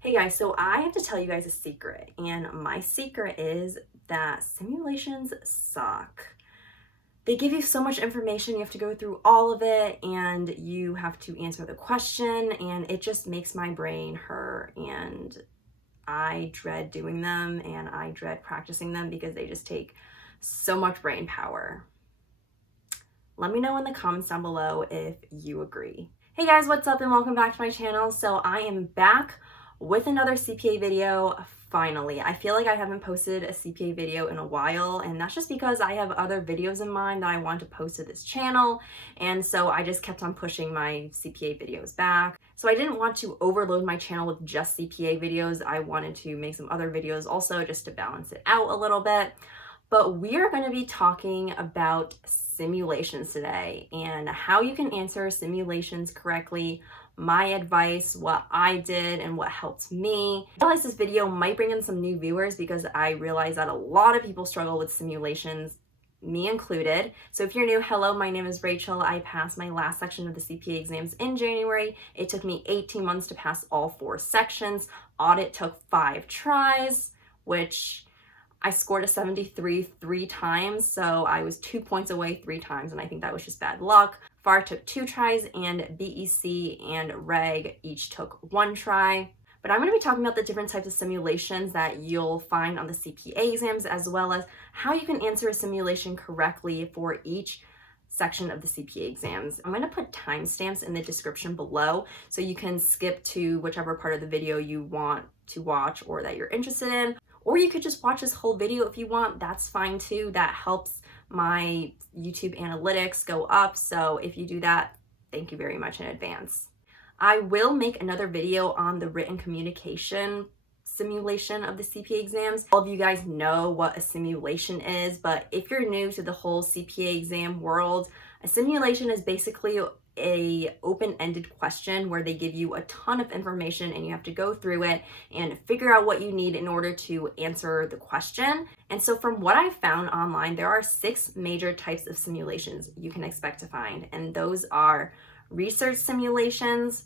Hey guys, so I have to tell you guys a secret, and my secret is that simulations suck. They give you so much information, you have to go through all of it, and you have to answer the question, and it just makes my brain hurt, and I dread doing them, and I dread practicing them because they just take so much brain power. Let me know in the comments down below if you agree. Hey guys, what's up and welcome back to my channel. So I am back with another CPA video finally. I feel like I haven't posted a CPA video in a while, and that's just because I have other videos in mind that I want to post to this channel, and so I just kept on pushing my CPA videos back. So I didn't want to overload my channel with just CPA videos. I wanted to make some other videos also just to balance it out a little bit. But we are going to be talking about simulations today and how you can answer simulations correctly, my advice, what I did, and what helped me. I realize this video might bring in some new viewers because I realize that a lot of people struggle with simulations, me included. So if you're new, hello, my name is Rachel. I passed my last section of the CPA exams in January. It took me 18 months to pass all 4 sections. Audit took 5 tries, which I scored a 73 3 times, so I was 2 points away 3 times, and I think that was just bad luck. FAR took 2 tries, and BEC and Reg each took 1 try. But I'm going to be talking about the different types of simulations that you'll find on the CPA exams, as well as how you can answer a simulation correctly for each section of the CPA exams. I'm going to put timestamps in the description below so you can skip to whichever part of the video you want to watch or that you're interested in. Or you could just watch this whole video if you want, that's fine too. That helps my YouTube analytics go up. So if you do that, thank you very much in advance. I will make another video on the written communication simulation of the CPA exams. All of you guys know what a simulation is, but if you're new to the whole CPA exam world, a simulation is basically a open-ended question where they give you a ton of information and you have to go through it and figure out what you need in order to answer the question. And so from what I found online, there are 6 major types of simulations you can expect to find, and those are research simulations,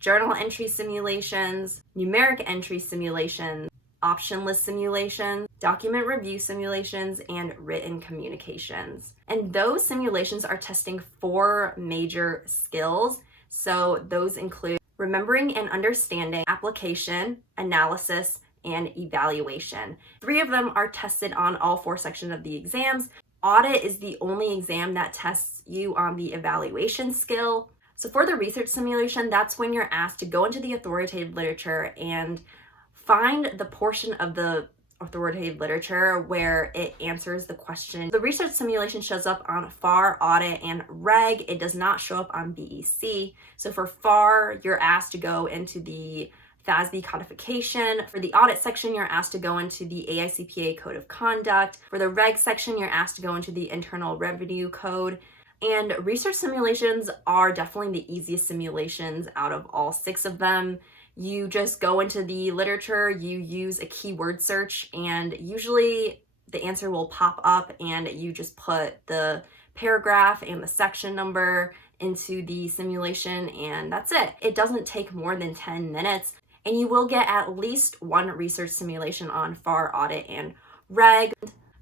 journal entry simulations, numeric entry simulations, option list simulations, document review simulations, and written communications. And those simulations are testing 4 major skills. So those include remembering and understanding, application, analysis, and evaluation. 3 of them are tested on all 4 sections of the exams. Audit is the only exam that tests you on the evaluation skill. So for the research simulation, that's when you're asked to go into the authoritative literature and find the portion of the authoritative literature where it answers the question. The research simulation shows up on FAR, Audit, and Reg. It does not show up on BEC. So for FAR, you're asked to go into the FASB codification. For the audit section, you're asked to go into the AICPA Code of Conduct. For the Reg section, you're asked to go into the Internal Revenue Code. And research simulations are definitely the easiest simulations out of all 6 of them. You just go into the literature, you use a keyword search, and usually the answer will pop up and you just put the paragraph and the section number into the simulation, and that's it. It doesn't take more than 10 minutes, and you will get at least 1 research simulation on FAR, Audit, and Reg.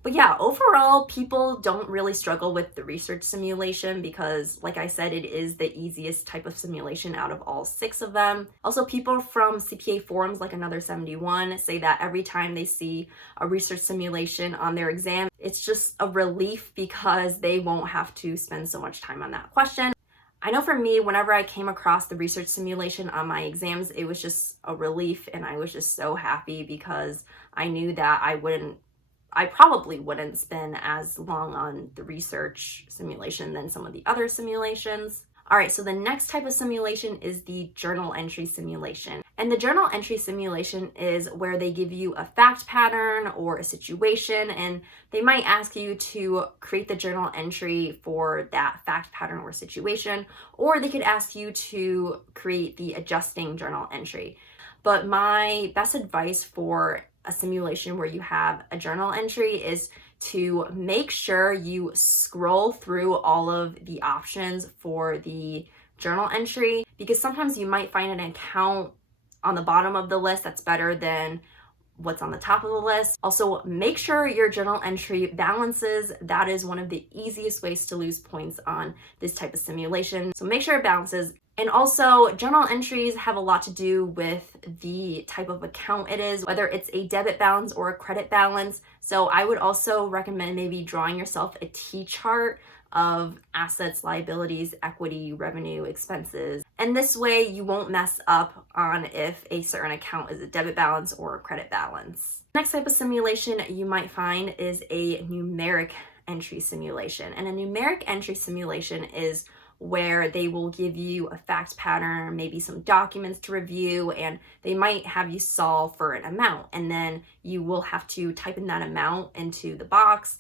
But yeah, overall, people don't really struggle with the research simulation because, like I said, it is the easiest type of simulation out of all 6 of them. Also, people from CPA forums like Another 71 say that every time they see a research simulation on their exam, it's just a relief because they won't have to spend so much time on that question. I know for me, whenever I came across the research simulation on my exams, it was just a relief, and I was just so happy because I knew that I probably wouldn't spend as long on the research simulation than some of the other simulations. All right, so the next type of simulation is the journal entry simulation. And the journal entry simulation is where they give you a fact pattern or a situation, and they might ask you to create the journal entry for that fact pattern or situation, or they could ask you to create the adjusting journal entry. But my best advice for a simulation where you have a journal entry is to make sure you scroll through all of the options for the journal entry, because sometimes you might find an account on the bottom of the list that's better than what's on the top of the list. Also, make sure your journal entry balances. That is one of the easiest ways to lose points on this type of simulation. So make sure it balances. And also, journal entries have a lot to do with the type of account it is, whether it's a debit balance or a credit balance. So I would also recommend maybe drawing yourself a T-chart of assets, liabilities, equity, revenue, expenses. And this way you won't mess up on if a certain account is a debit balance or a credit balance. Next type of simulation you might find is a numeric entry simulation. And a numeric entry simulation is where they will give you a fact pattern, maybe some documents to review, and they might have you solve for an amount. And then you will have to type in that amount into the box.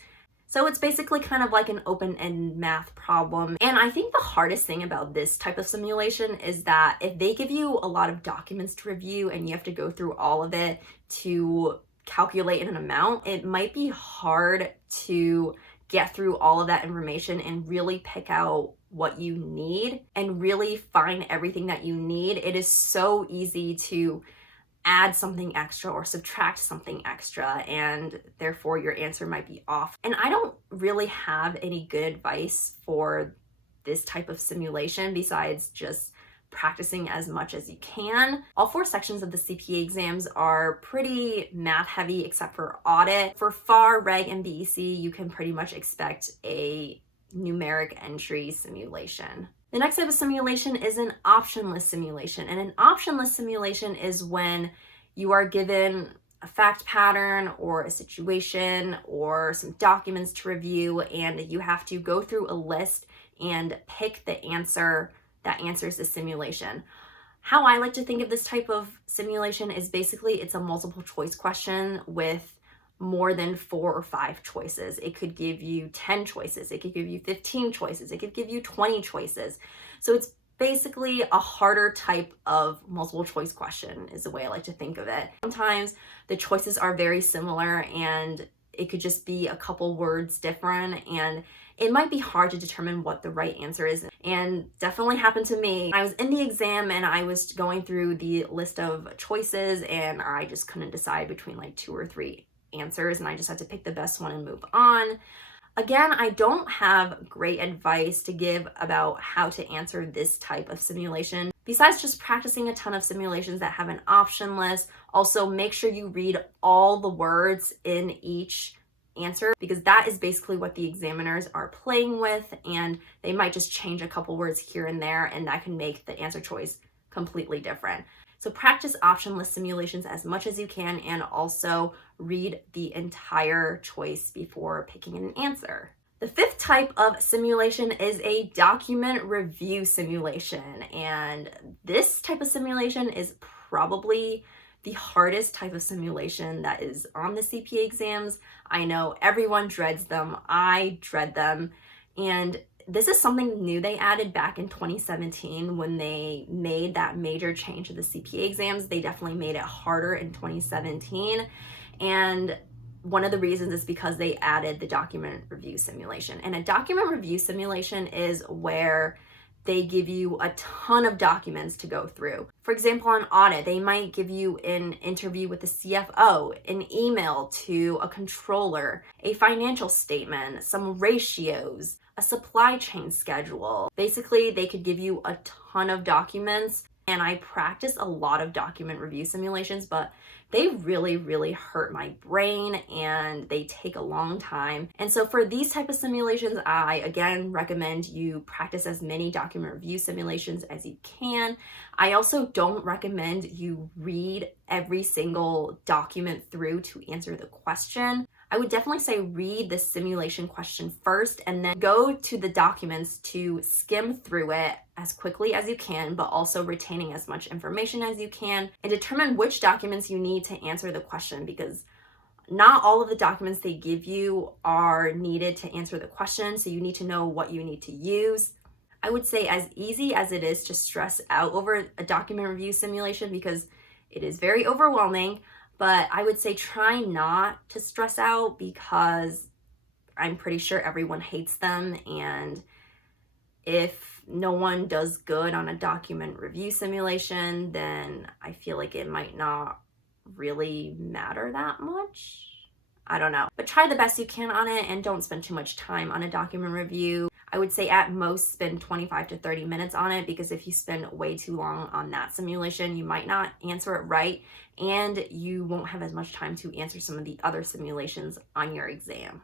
So it's basically kind of like an open-end math problem. And I think the hardest thing about this type of simulation is that if they give you a lot of documents to review and you have to go through all of it to calculate an amount, it might be hard to get through all of that information and really pick out what you need and really find everything that you need. It is so easy to add something extra or subtract something extra, and therefore your answer might be off. And I don't really have any good advice for this type of simulation besides just practicing as much as you can. All 4 sections of the CPA exams are pretty math heavy except for audit. For FAR, Reg, and BEC, you can pretty much expect a numeric entry simulation. The next type of simulation is an option list simulation. And an option list simulation is when you are given a fact pattern or a situation or some documents to review, and you have to go through a list and pick the answer that answers the simulation. How I like to think of this type of simulation is basically it's a multiple choice question with more than 4 or 5 choices. It could give you 10 choices. It could give you 15 choices. It could give you 20 choices. So it's basically a harder type of multiple choice question is the way I like to think of it. Sometimes the choices are very similar and it could just be a couple words different, and it might be hard to determine what the right answer is. And definitely happened to me. I was in the exam and I was going through the list of choices and I just couldn't decide between like 2 or 3 answers, and I just had to pick the best one and move on. Again, I don't have great advice to give about how to answer this type of simulation. Besides just practicing a ton of simulations that have an option list, also make sure you read all the words in each answer, because that is basically what the examiners are playing with, and they might just change a couple words here and there, and that can make the answer choice completely different. So practice option list simulations as much as you can, and also read the entire choice before picking an answer. The 5th type of simulation is a document review simulation. And this type of simulation is probably the hardest type of simulation that is on the CPA exams. I know everyone dreads them. I dread them. And this is something new they added back in 2017 when they made that major change to the CPA exams. They definitely made it harder in 2017. And one of the reasons is because they added the document review simulation. And a document review simulation is where they give you a ton of documents to go through. For example, on audit, they might give you an interview with the CFO, an email to a controller, a financial statement, some ratios, a supply chain schedule. Basically, they could give you a ton of documents, and I practice a lot of document review simulations, but they really hurt my brain and they take a long time. And so for these type of simulations, I again recommend you practice as many document review simulations as you can. I also don't recommend you read every single document through to answer the question. I would definitely say read the simulation question first and then go to the documents to skim through it as quickly as you can, but also retaining as much information as you can, and determine which documents you need to answer the question, because not all of the documents they give you are needed to answer the question, so you need to know what you need to use. I would say as easy as it is to stress out over a document review simulation, because it is very overwhelming, but I would say try not to stress out, because I'm pretty sure everyone hates them, and if no one does good on a document review simulation, then I feel like it might not really matter that much. I don't know. But try the best you can on it and don't spend too much time on a document review. I would say at most spend 25 to 30 minutes on it, because if you spend way too long on that simulation, you might not answer it right and you won't have as much time to answer some of the other simulations on your exam.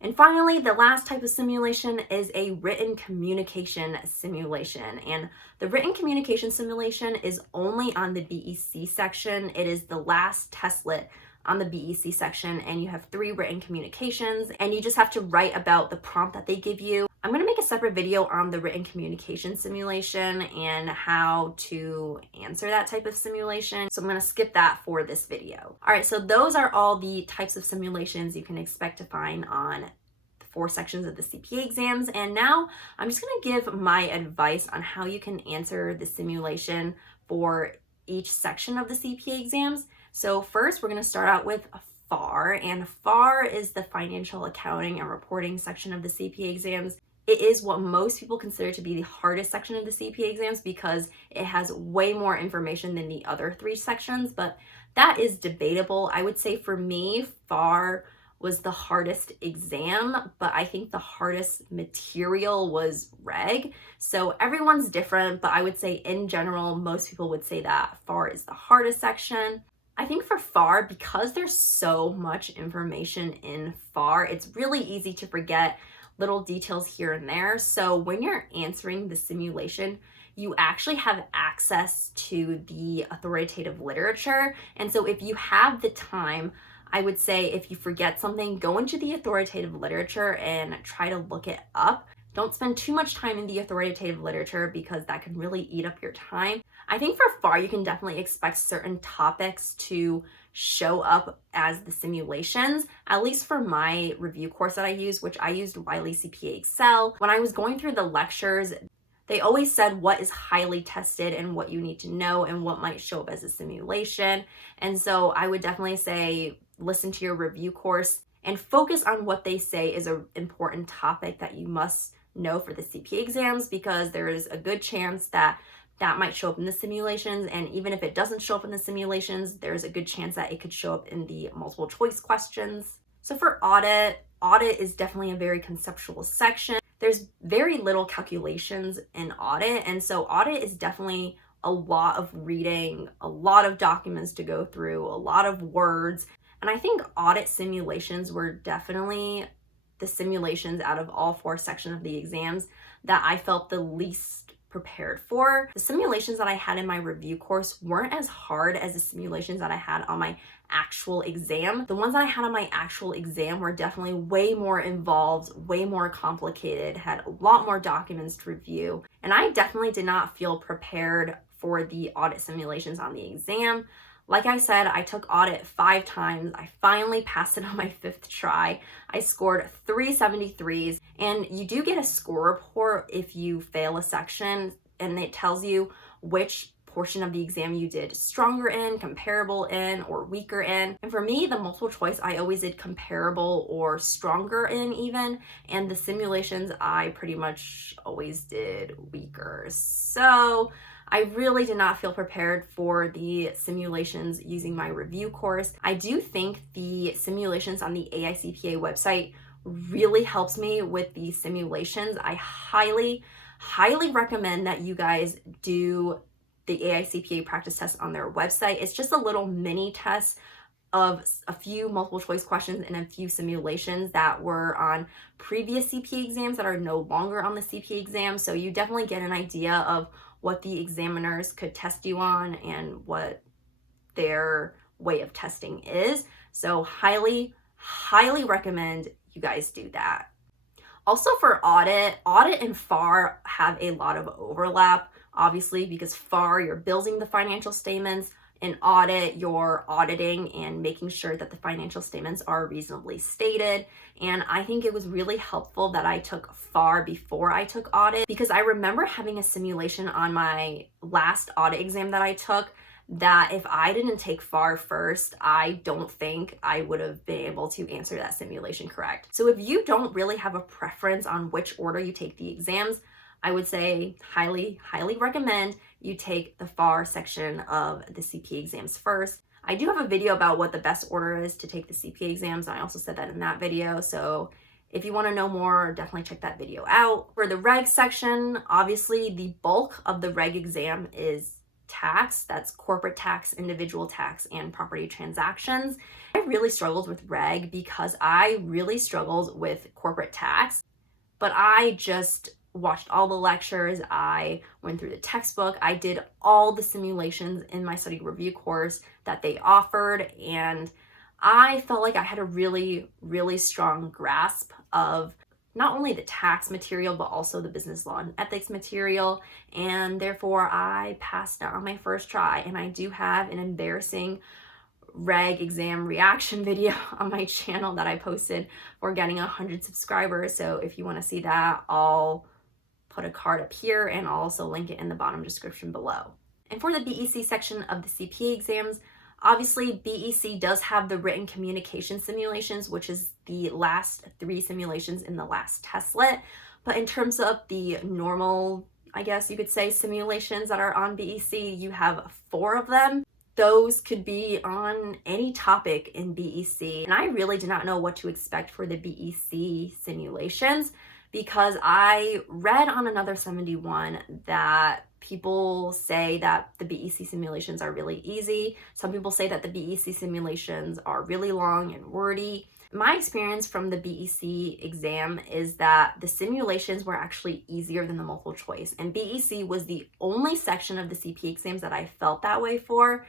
And finally, the last type of simulation is a written communication simulation. And the written communication simulation is only on the BEC section. It is the last testlet on the BEC section, and you have 3 written communications, and you just have to write about the prompt that they give you. I'm going to make a separate video on the written communication simulation and how to answer that type of simulation, so I'm going to skip that for this video. All right, so those are all the types of simulations you can expect to find on the 4 sections of the CPA exams, and now I'm just going to give my advice on how you can answer the simulation for each section of the CPA exams. So first, we're going to start out with FAR, and FAR is the financial accounting and reporting section of the CPA exams. It is what most people consider to be the hardest section of the CPA exams because it has way more information than the other 3 sections, but that is debatable. I would say for me, FAR was the hardest exam, but I think the hardest material was reg. So everyone's different, but I would say in general, most people would say that FAR is the hardest section. I think for FAR, because there's so much information in FAR, it's really easy to forget little details here and there. So when you're answering the simulation, you actually have access to the authoritative literature. And so if you have the time, I would say if you forget something, go into the authoritative literature and try to look it up. Don't spend too much time in the authoritative literature because that can really eat up your time. I think for FAR, you can definitely expect certain topics to show up as the simulations, at least for my review course that I used, which I used Wiley CPA Excel. When I was going through the lectures, they always said what is highly tested and what you need to know and what might show up as a simulation. And so I would definitely say listen to your review course and focus on what they say is an important topic that you must know for the CPA exams, because there is a good chance that that might show up in the simulations, and even if it doesn't show up in the simulations, there's a good chance that it could show up in the multiple choice questions. So for audit is definitely a very conceptual section. There's very little calculations in audit, and so audit is definitely a lot of reading, a lot of documents to go through, a lot of words. And I think audit simulations were definitely the simulations out of all 4 sections of the exams that I felt the least prepared for. The simulations that I had in my review course weren't as hard as the simulations that I had on my actual exam. The ones that I had on my actual exam were definitely way more involved, way more complicated, had a lot more documents to review, and I definitely did not feel prepared for the audit simulations on the exam. Like I said, I took audit 5 times. I finally passed it on my 5th try. I scored 3 73s, and you do get a score report if you fail a section, and it tells you which portion of the exam you did stronger in, comparable in, or weaker in. And for me, the multiple choice, I always did comparable or stronger in even, and the simulations, I pretty much always did weaker. So I really did not feel prepared for the simulations using my review course. I do think the simulations on the AICPA website really helps me with the simulations. I highly recommend that you guys do the AICPA practice test on their website. It's just a little mini test of a few multiple choice questions and a few simulations that were on previous CPA exams that are no longer on the CPA exam. So you definitely get an idea of what the examiners could test you on and what their way of testing is. So highly recommend you guys do that. Also for audit and FAR have a lot of overlap, obviously, because FAR, you're building the financial statements. In audit, you're auditing and making sure that the financial statements are reasonably stated. And I think it was really helpful that I took FAR before I took audit, because I remember having a simulation on my last audit exam that I took that if I didn't take FAR first, I don't think I would have been able to answer that simulation correct. So if you don't really have a preference on which order you take the exams, I would say highly, highly recommend you take the FAR section of the CPA exams first. I do have a video about what the best order is to take the CPA exams, and I also said that in that video, so if you want to know more, definitely check that video out. For the reg section, obviously the bulk of the reg exam is tax. That's corporate tax, individual tax, and property transactions. I really struggled with reg because I really struggled with corporate tax, but I just watched all the lectures, I went through the textbook, I did all the simulations in my study review course that they offered, and I felt like I had a really, really strong grasp of not only the tax material, but also the business law and ethics material, and therefore I passed it on my first try. And I do have an embarrassing reg exam reaction video on my channel that I posted for getting 100 subscribers, so if you want to see that, I'll put a card up here and I'll also link it in the bottom description below. And for the BEC section of the CPA exams, obviously BEC does have the written communication simulations, which is the last 3 simulations in the last testlet. But in terms of the normal, I guess you could say, simulations that are on BEC, you have 4 of them. Those could be on any topic in BEC. And I really did not know what to expect for the BEC simulations, because I read on Another 71 that people say that the BEC simulations are really easy. Some people say that the BEC simulations are really long and wordy. My experience from the BEC exam is that the simulations were actually easier than the multiple choice, and BEC was the only section of the CPA exams that I felt that way for.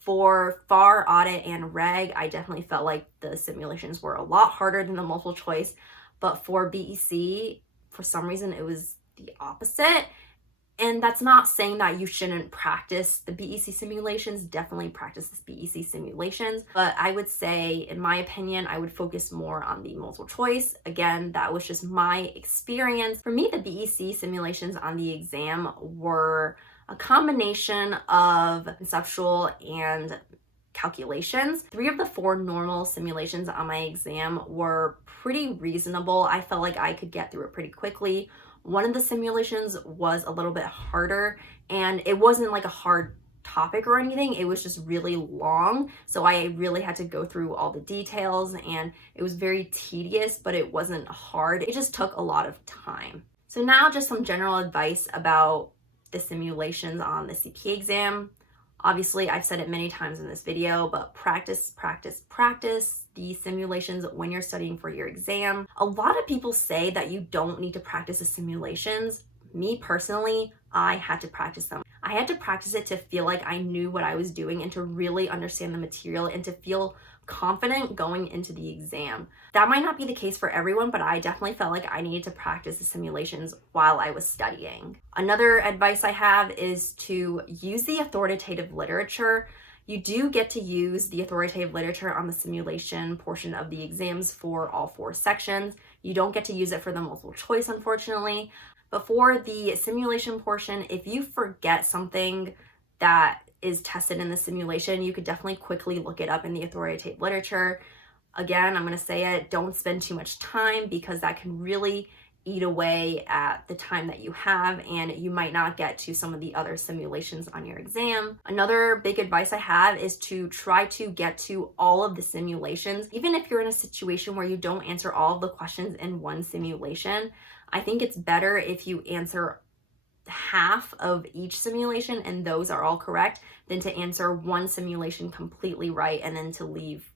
For FAR, audit, and reg, I definitely felt like the simulations were a lot harder than the multiple choice. But for BEC, for some reason, it was the opposite. And that's not saying that you shouldn't practice the BEC simulations. Definitely practice the BEC simulations. But I would say, in my opinion, I would focus more on the multiple choice. Again, that was just my experience. For me, the BEC simulations on the exam were a combination of conceptual and calculations. 3 of the 4 normal simulations on my exam were pretty reasonable. I felt like I could get through it pretty quickly. One of the simulations was a little bit harder, and it wasn't like a hard topic or anything. It was just really long, so I really had to go through all the details, and it was very tedious, but it wasn't hard. It just took a lot of time. So now just some general advice about the simulations on the CPA exam. Obviously, I've said it many times in this video, but practice, practice, practice the simulations when you're studying for your exam. A lot of people say that you don't need to practice the simulations. Me personally, I had to practice them. I had to practice it to feel like I knew what I was doing and to really understand the material and to feel confident going into the exam. That might not be the case for everyone, but I definitely felt like I needed to practice the simulations while I was studying. Another advice I have is to use the authoritative literature. You do get to use the authoritative literature on the simulation portion of the exams for all 4 sections. You don't get to use it for the multiple choice, unfortunately. But for the simulation portion, if you forget something that is tested in the simulation, you could definitely quickly look it up in the authoritative literature. Again, I'm going to say it, don't spend too much time, because that can really eat away at the time that you have, and you might not get to some of the other simulations on your exam. Another big advice I have is to try to get to all of the simulations. Even if you're in a situation where you don't answer all of the questions in one simulation, I think it's better if you answer half of each simulation and those are all correct than to answer one simulation completely right and then to leave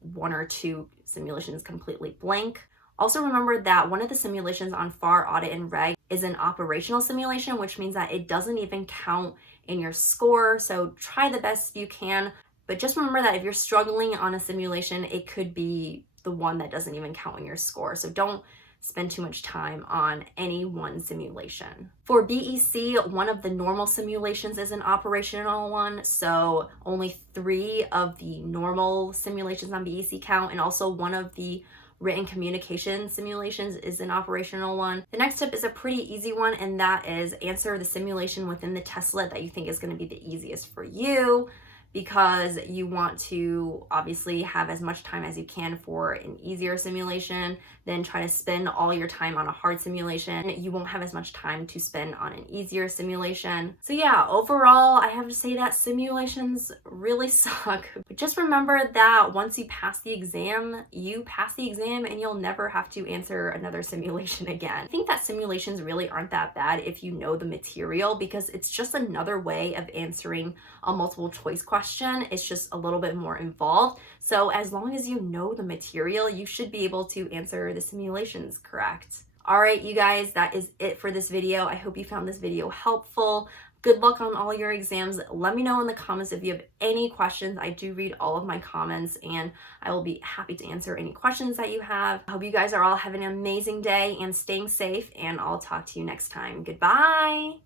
1 or 2 simulations completely blank. Also remember that one of the simulations on FAR, audit, and reg is an operational simulation, which means that it doesn't even count in your score. So try the best you can, but just remember that if you're struggling on a simulation, it could be the one that doesn't even count in your score. So don't spend too much time on any one simulation. For BEC, one of the normal simulations is an operational one, so only 3 of the normal simulations on BEC count, and also one of the written communication simulations is an operational one. The next tip is a pretty easy one, and that is answer the simulation within the testlet that you think is going to be the easiest for you. because you want to obviously have as much time as you can for an easier simulation, then try to spend all your time on a hard simulation. You won't have as much time to spend on an easier simulation. So yeah, overall, I have to say that simulations really suck. But just remember that once you pass the exam, you pass the exam and you'll never have to answer another simulation again. I think that simulations really aren't that bad if you know the material, because it's just another way of answering a multiple choice question. It's just a little bit more involved. So as long as you know the material, you should be able to answer the simulations correct. All right, you guys, that is it for this video. I hope you found this video helpful. Good luck on all your exams. Let me know in the comments if you have any questions. I do read all of my comments and I will be happy to answer any questions that you have. I hope you guys are all having an amazing day and staying safe, and I'll talk to you next time. Goodbye.